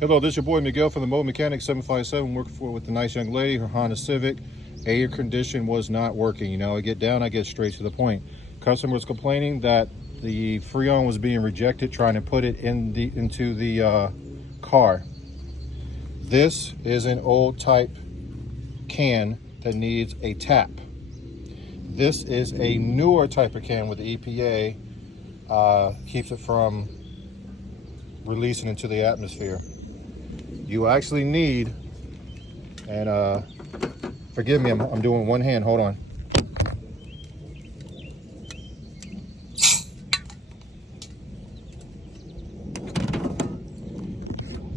Hello, this is your boy Miguel from the Mobile Mechanic 757, working with the nice young lady. Her Honda Civic air condition was not working. You know, I get down, I get straight to the point. Customer was complaining that the Freon was being rejected, trying to put it into the car. This is an old type can that needs a tap. This is a newer type of can with the EPA keeps it from releasing into the atmosphere. You actually need, and forgive me, I'm doing one hand, hold on.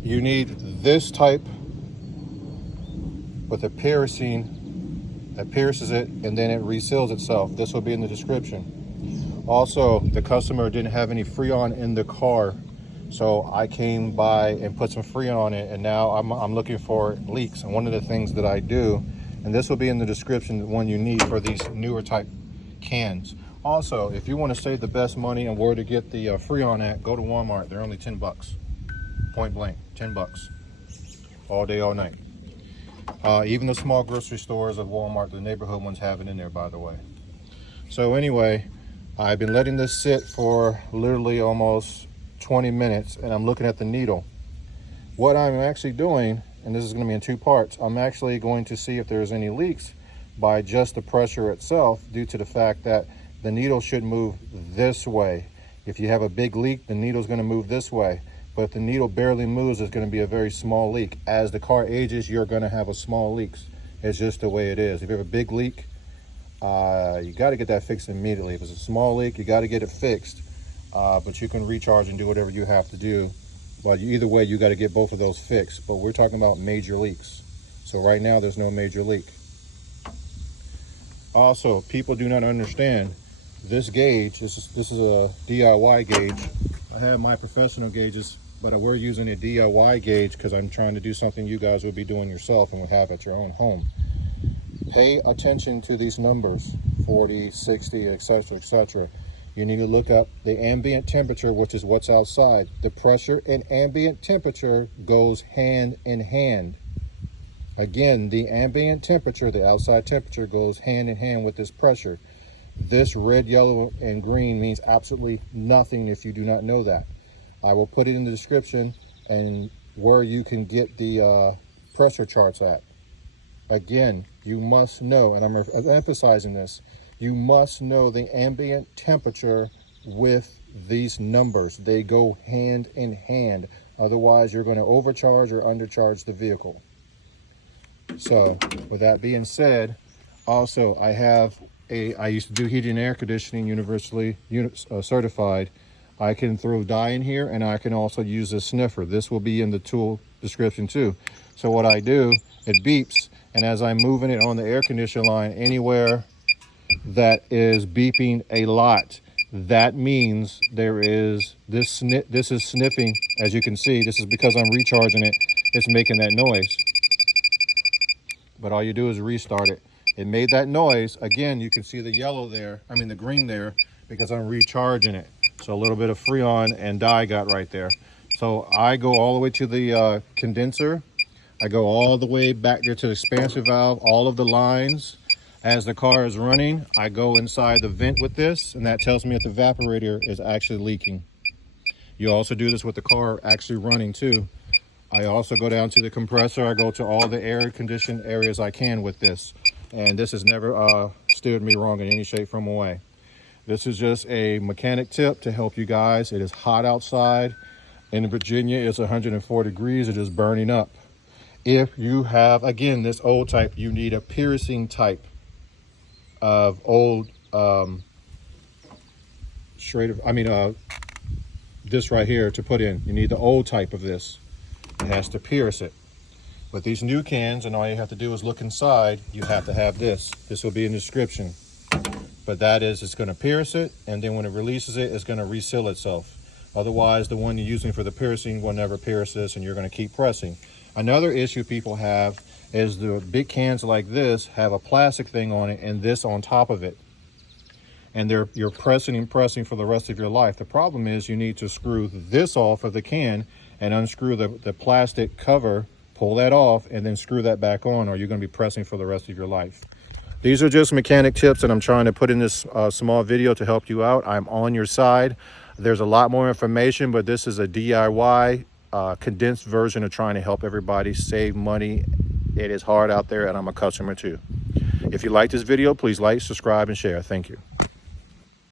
You need this type with a piercing that pierces it and then it reseals itself. This will be in the description. Also, the customer didn't have any Freon in the car, so I came by and put some Freon on it, and now I'm looking for leaks. And one of the things that I do, and this will be in the description, the one you need for these newer type cans. Also, if you want to save the best money and where to get the Freon at, go to Walmart. They're only 10 bucks. Point blank, 10 bucks. All day, all night. Even the small grocery stores of Walmart, the neighborhood ones, have it in there, by the way. So anyway, I've been letting this sit for literally almost 20 minutes, and I'm looking at the needle. What I'm actually doing, and this is going to be in two parts, I'm actually going to see if there's any leaks by just the pressure itself, due to the fact that the needle should move this way. If you have a big leak, the needle's going to move this way. But if the needle barely moves, it's going to be a very small leak. As the car ages, you're going to have a small leaks. It's just the way it is. If you have a big leak, you got to get that fixed immediately. If it's a small leak, you got to get it fixed. But you can recharge and do whatever you have to do. But either way, you got to get both of those fixed. But we're talking about major leaks. So right now, there's no major leak. Also, people do not understand this gauge. This is a DIY gauge. I have my professional gauges, but we're using a DIY gauge because I'm trying to do something you guys would be doing yourself and would have at your own home. Pay attention to these numbers, 40, 60, etc., etc. You need to look up the ambient temperature, which is what's outside. The pressure and ambient temperature goes hand in hand. Again, the ambient temperature, the outside temperature, goes hand in hand with this pressure. This red, yellow, and green means absolutely nothing if you do not know that. I will put it in the description and where you can get the pressure charts at. Again, you must know, and I'm emphasizing this, you must know the ambient temperature with these numbers. They go hand in hand. Otherwise, you're going to overcharge or undercharge the vehicle. So, with that being said, also I used to do heating and air conditioning, universally certified. I can throw dye in here, and I can also use a sniffer. This will be in the tool description too. So what I do, it beeps, and as I'm moving it on the air conditioner line, anywhere that is beeping a lot, that means there is this is sniffing. As you can see, this is because I'm recharging it. It's making that noise. But all you do is restart it. It made that noise. Again, you can see the yellow there, the green there, because I'm recharging it. So a little bit of Freon and dye got right there. So I go all the way to the condenser. I go all the way back there to the expansion valve, all of the lines. As the car is running, I go inside the vent with this, and that tells me if the evaporator is actually leaking. You also do this with the car actually running too. I also go down to the compressor. I go to all the air conditioned areas I can with this. And this has never steered me wrong in any shape, form, or way. This is just a mechanic tip to help you guys. It is hot outside. In Virginia, it's 104 degrees. It is burning up. If you have, again, this old type, you need a piercing type of old this right here to put in. You need the old type of this. It has to pierce it. With these new cans, and all you have to do is look inside, you have to have this. This will be in the description. But that is, it's going to pierce it, and then when it releases it, it's going to reseal itself. Otherwise, the one you're using for the piercing will never pierce this, and you're going to keep pressing. Another issue people have is the big cans like this have a plastic thing on it and this on top of it. And you're pressing and pressing for the rest of your life. The problem is you need to screw this off of the can and unscrew the plastic cover, pull that off, and then screw that back on, or you're going to be pressing for the rest of your life. These are just mechanic tips that I'm trying to put in this small video to help you out. I'm on your side. There's a lot more information, but this is a DIY condensed version of trying to help everybody save money. It is hard out there, and I'm a customer too. If you like this video, please like, subscribe, and share. Thank you.